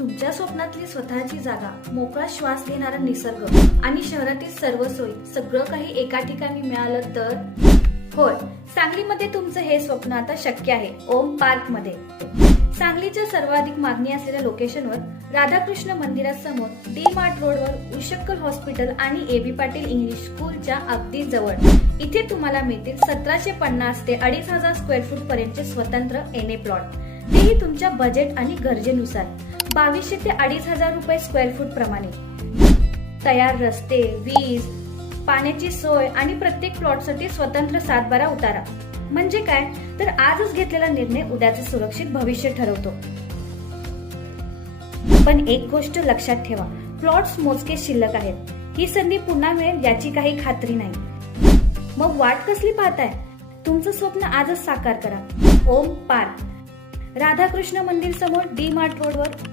तुमच्या स्वप्नातली स्वतःची जागा, मोकळा श्वास घेणारा निसर्ग आणि शहरातील सर्व सोयी सगळं काही एका ठिकाणी मिळालं तर होय, सांगलीमध्ये तुमचं हे स्वप्न आता शक्य आहे. ओम पार्क मध्ये. सांगलीच्या सर्वाधिक मागणी असलेल्या लोकेशनवर राधाकृष्ण मंदिरासमोर डी मार्ट रोडवर उशक्कल हॉस्पिटल आणि AB पाटील इंग्लिश स्कूलच्या अगदी जवळ. इथे तुम्हाला मिळतील 1750 ते 2500 स्क्वेअर फूट पर्यंतचे स्वतंत्र NA प्लॉट. तेही तुमच्या बजेट आणि गरजेनुसार. 2200 ते 2500 रुपये स्क्वेअर फूट प्रमाणे. तयार रस्ते, वीज, पाण्याची सोय आणि प्रत्येक प्लॉटसाठी स्वतंत्र सातबारा उतारा. म्हणजे काय तर आजच घेतलेला निर्णय उद्याचं सुरक्षित भविष्य ठरवतो. पण एक गोष्ट लक्षात ठेवा, प्लॉट्स मोजके शिल्लक आहेत. ही संधी पुन्हा मिळेल याची काही खात्री नाही. मग वाट कसली पाहताय? तुमचं स्वप्न आजच साकार करा. ओम पार्क, राधाकृष्ण मंदिर समोर, डी मार्ट रोडवर,